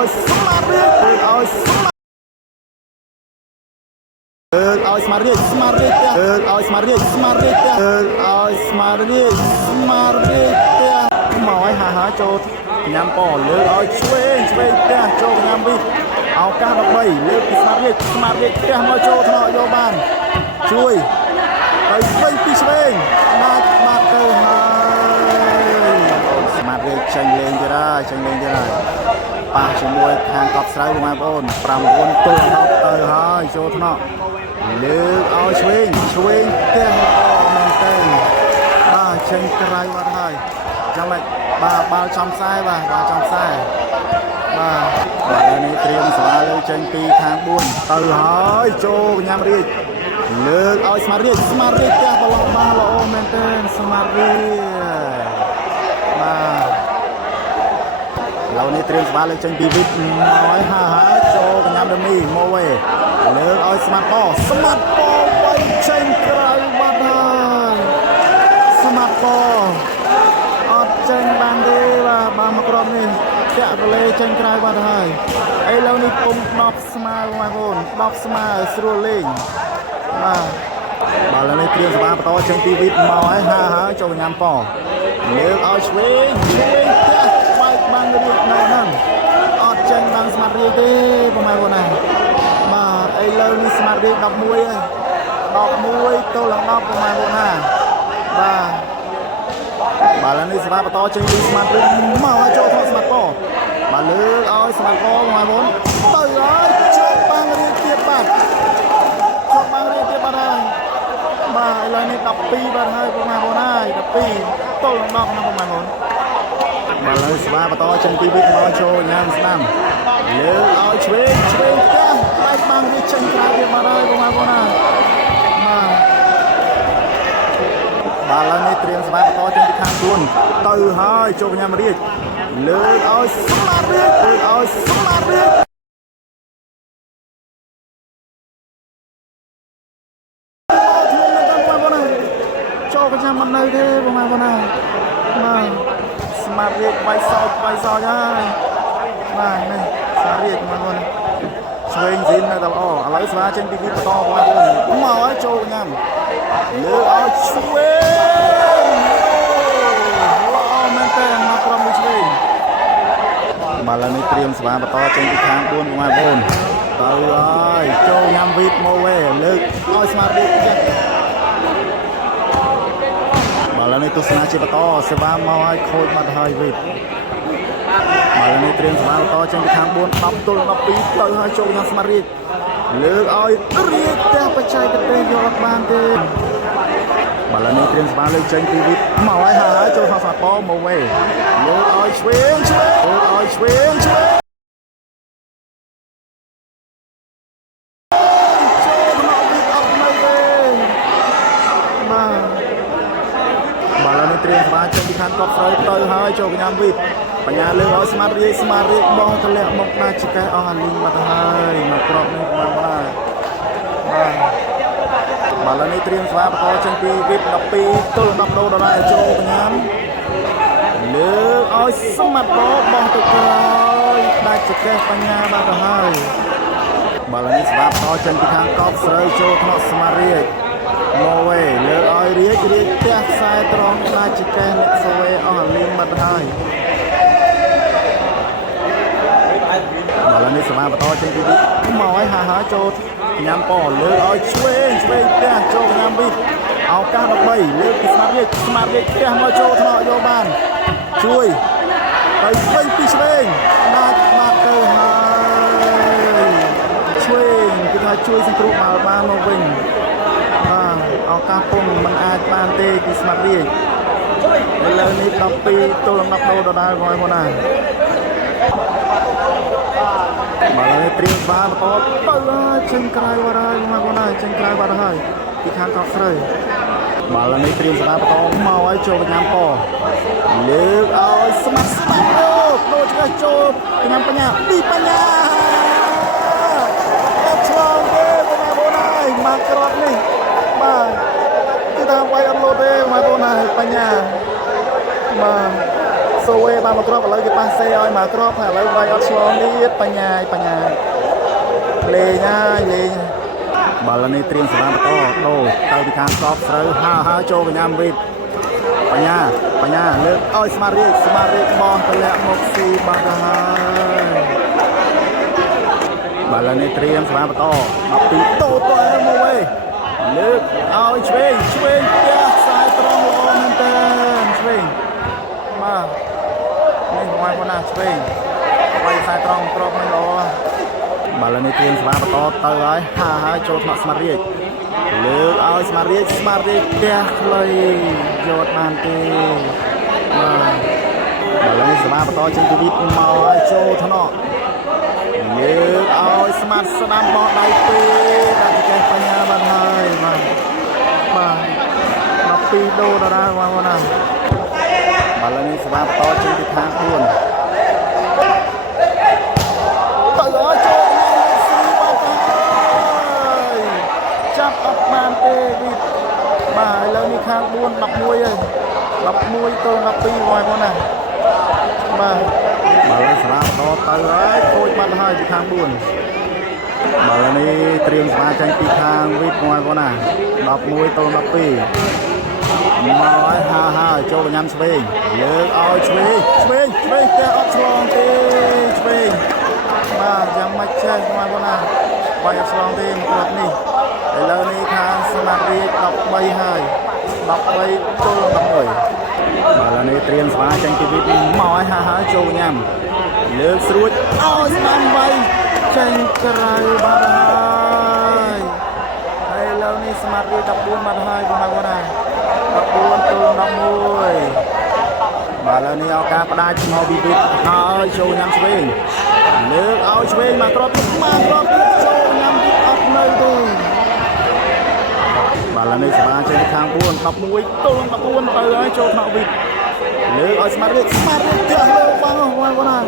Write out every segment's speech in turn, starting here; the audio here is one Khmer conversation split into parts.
ឲ្យស្មារតីលើកឲ្យស្មារតីលើកឲ្យស្មារតីស្មារតីលើកឲ្យស្មារតីស្មារតីលើកឲ្យស្មារតីស្មារតីមកឲ្យហាចូលញ៉ាំប៉លើកឲ្យឆ្វេងផ្ទះចូលញ៉ាំវិញឱកាស13លើកពីស្មារតីផ្ទះមកចូលថ្នាក់យកបានជួយហើយវិញពីឆ្វេងបាត់ទៅហើយស្មារតីចេញលេងទៀតហើយប៉ះជាមួយខាងកប់ស្រូវបងប្អូន9ទល់10ទៅហើយចូលថ្នាក់លើកឲ្យឆ្វេងផ្ទះមែនទេបាទចេញក្រៅបាត់ហើយចាំមិនបាទបាល់ចំខ្សែបាទបាល់ចំខ្សែបាទនេះត្រៀមស្វាលើចេញពីខាង4ទៅហើយចូលញ៉ាំរៀបលើកឲ្យស្មារតីផ្ទះបឡោះបានល្អមែនទេស្មារតីបាទឥឡូវនេះត្រៀមស្វាលើចេញពីវិតមកឲ្យហាចូលកញ្ញាំដមីម៉ូវេលើកឲ្យស្មាត់បបីចេញក្រៅបាត់ហើយស្មាត់បអត់ចេញបានទេបាទបានមកក្រុមនេះចាក់វលេចេញក្រៅបាត់ហើយឥឡូវនេះពុំ10ស្មើបងប្អូន10ស្មើស្រួលលេងបាទបាទឥឡូវនេះត្រៀមសមាបន្តចេញពីវិតមកឲ្យហាចូលញ៉ាំប៉លើកឲ្យឆ្វេងផ្ទះបែកបានរៀបនៅហ្នឹងអត់ចេញបានស្មារតីទេបងប្អូនណាបាទឥឡូវនេះស្មារតី11ហើយ11ទល់នឹង10បងប្អូនណាបាទឥឡូវនេះសមាបន្តចេញពីស្មារតីមកឲ្យចូលថតស្មារតីបាទលើកឲ្យស្មារតីបងប្អូនទៅហើយចូលបានរៀបទៀតបាទហើយបាទឥឡូវនេះ12បាទហើយបងប្អូនហើយ12ទល់នឹង10ណាបងប្អូនបាទឥឡូវស្វាបន្តចេញពីវិកមកចូលញ៉ាំស្ដាំលើកឲ្យឆ្វេងផ្ទះបែកបានវាចេញក្រៅទៀតបាទហើយបងប្អូនណាបាទឥឡូវនេះត្រៀមស្វាបន្តចេញពីខាង4ទៅហើយចូលញ៉ាំរៀបលើកឲ្យស្មារតីចូលកញ្ញាមិននៅទេបងប្អូនណាបាទស្មារតីបៃសោចហើយបាទនេះស្មារតីបងប្អូនឆ្វេងស៊ីននៅតែល្អឥឡូវស្វាចេញពីវិតបន្តបងប្អូនមកឲ្យចូលកញ្ញាលើកឲ្យឆ្វេងមែនតើមកក្រុមនេះឆ្វេងបាទឥឡូវនេះត្រៀមស្វាបន្តចេញពីខាង4បងប្អូនទៅហើយចូលញ៉ាំវិតម៉ូវេលើកឲ្យស្មារតីចាស់ឥឡូវនេះទស្សនាជាបន្តសេវាមកឲ្យខូចបាត់ហើយវិតឥឡូវនេះត្រៀមស្វាបន្តចេញពីខាង4 10ទល់12ទៅហើយចូលញ៉ាំស្មារតីលើកឲ្យរៀបផ្ទះបច្ចេកទេសយកអត់បានទេបាទឥឡូវនេះត្រៀមស្វាលើកចេញពីវិតមកឲ្យហើយចូលថតស្មារតីម៉ូវេលើកឲ្យឆ្វេងចេញពីខាងកប់ស្រូវទៅហើយចូលកញ្ញាវិតបញ្ញាលើកឲ្យស្មារតីបោះទម្លាក់មកណាចកេះអស់អាលីងបាត់ហើយមកក្របនេះបានបាទឥឡូវនេះត្រៀមស្វាបន្តចេញពីវិត12ទល់10ដុល្លារចូលកញ្ញាលើកឲ្យស្មាត់បោះទៅក្រោយដាច់ចកេះបញ្ញាបាត់ហើយបាទឥឡូវនេះស្វាបន្តចេញពីខាងកប់ស្រូវចូលថ្នាក់ស្មារតីម៉ូវេលើកឲ្យរៀបផ្ទះខ្សែត្រង់ដាច់ចកេះអ្នកសូវេអស់អាលីងបាត់ហើយឥឡូវនេះសមាបន្តចេញពីមកឲ្យហាចូលញ៉ាំប៉លើកឲ្យឆ្វេងផ្ទះចូលញ៉ាំវិញឱកាស13លើកពីស្មារតីផ្ទះមកចូលថ្នាក់យកបានជួយទៅវិញពីឆ្វេងបាត់ទៅហើយឆ្វេងគឺថាជួយសង្គ្រោះបាល់បានមកវិញឱកាសពុំមិនអាចបានទេពីស្មារតីឥឡូវនេះ12ទល់នឹង10ដុល្លារបងប្អូនណាបាទឥឡូវនេះត្រៀមស្វាបន្តទៅហើយចេញក្រៅបាត់ហើយបងប្អូនណាចេញក្រៅបាត់ហើយពីខាងកប់ស្រូវបាទឥឡូវនេះត្រៀមស្វាបន្តមកឲ្យចូលកញ្ញាប៉លើកឲ្យស្មាត់ដូចជាចូលកញ្ញាបញ្ញាពីបញ្ញាអត់ឆ្លងទេបងប្អូនហើយមកក្របនេះបាទគឺថាវាយអត់លោទេបងប្អូនហើយបញ្ញាបាទស សូវេបានមកគ្រាប់ឥឡូវគេប៉ះសេឲ្យមកគ្រាប់ហើយឥឡូវវាយអត់ឆ្លងទៀតបញ្ញាលេងហើយលេងបាល់នេះត្រៀមសម្រាប់បន្តដូរទៅពីខាងស្របស្រូវហើចូលកញ្ញាមវិទ្យបញ្ញាលើកឲ្យស្មារតីបោះទម្លាក់មកស៊ីបាត់ហើយបាល់នេះត្រៀមសម្រាប់បន្ត12តូតទៅមកវិញលើកឲ្យឆ្វេងផ្ទះខ្សែត្រង់ល្អមែនតើឆ្វេងបាទនេះមកប៉ុណ្ណាឆ្វេងវាយខ្សែត្រង់គ្រាប់មិនល្អបាល់នេះត្រៀមស្វាបន្តទៅហើយចូលថ្នាក់ស្មារតីលើកឲ្យស្មារតីផ្ទះខ្លីយកបានទេបាទបាល់នេះស្វាបន្តចេញពីវិទ្យមកឲ្យចូលថ្នាក់លើកឲ្យស្មាត់ស្ដាំបោះដៃពេកដាក់ចេះបញ្ញាបានហើយបាទ12ដូរដល់ហើយបងប្អូនណាបាល់នេះស្វាបន្តចេញពីខាង4ទៅឲ្យចូលចាប់អត់បានទេវិទ្យបាទឥឡូវនេះខាង4 11ហើយ11ទៅ12បងប្អូនណាបាទបាល់ស្រាបន្តទៅហើយខូចបាត់ហើយពីខាង4បាល់នេះត្រៀមស្វាចាញ់ពីខាងវិទ្យបងប្អូនណា11ទៅ12មកហើយចូលកញ្ញាំឆ្វេងលើកឲ្យឆ្វេងតែអត់ឆ្លងទេឆ្វេងបាទយ៉ាងម៉េចចេះបងប្អូនណាវាយអត់ឆ្លងទេមកគ្រាប់នេះឥឡូវនេះខាងសមាជិក13ហើយ13ទល់11បាល់នេះត្រៀមស្វាចាញ់ពីវិទ្យមកហើយចូលញ៉ាំលើកស្រួចឲ្យស្ដាំវាយចេញក្រៅបាត់ហើយឥឡូវនេះសមាជិក14បាត់ហើយបងប្អូនណា14ទល់11បាល់នេះឱកាសផ្ដាច់មកពីវិទ្យហើយចូលញ៉ាំឆ្វេងលើកឲ្យឆ្វេងមកគ្រាប់ចូលញ៉ាំអត់នៅទេបាល់នេះស្វាចេញខាង4 11ទល់14ទៅហើយចូលថ្នាក់វិទ្យលើកឲ្យស្មារតីផ្ទះលើបាំងបងប្អូនណា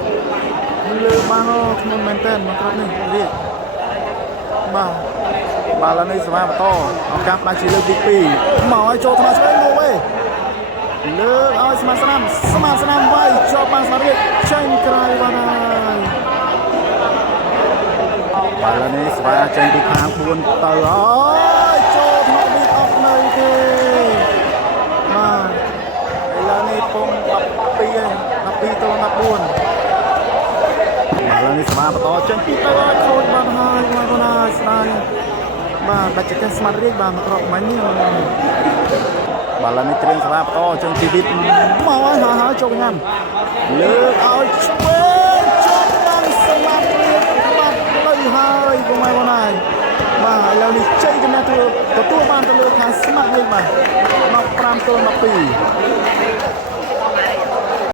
លើបាំងធ្ងន់មែនតើមកគ្រាប់នេះរៀបបាទបាល់នេះស្វាបន្តឱកាសផ្ដាច់ជាលើកទី2មកឲ្យចូលថ្នាក់ឆ្វេងមកវិញលើកឲ្យស្មាស្នាមវាយជាប់បានស្មារតីចេញក្រៅបានហើយបាល់នេះស្វាចេញពីខាង4ទៅហើយចូលថ្នាក់វិទ្យអត់នៅទេបាទឥឡូវនេះពង12ទៅ14បាល់នេះស្វាបន្តចេញពីទៅហើយខូចបានហើយបងប្អូនណាស្ដាយបាទដាច់ចេះស្មារតីបាទមកក្រោកមិញនេះបាល់នេះត្រៀមស្វាបន្តចេញពីវិទ្យមកហើយចូលញ៉ាំលើកឲ្យឆ្វេងជាប់បានស្មារតីបាត់ទៅហើយបងប្អូនណាបាទឥឡូវនេះជ័យជំនះទទួលបានទៅលើខាងស្មារតីបាទ15ទល់12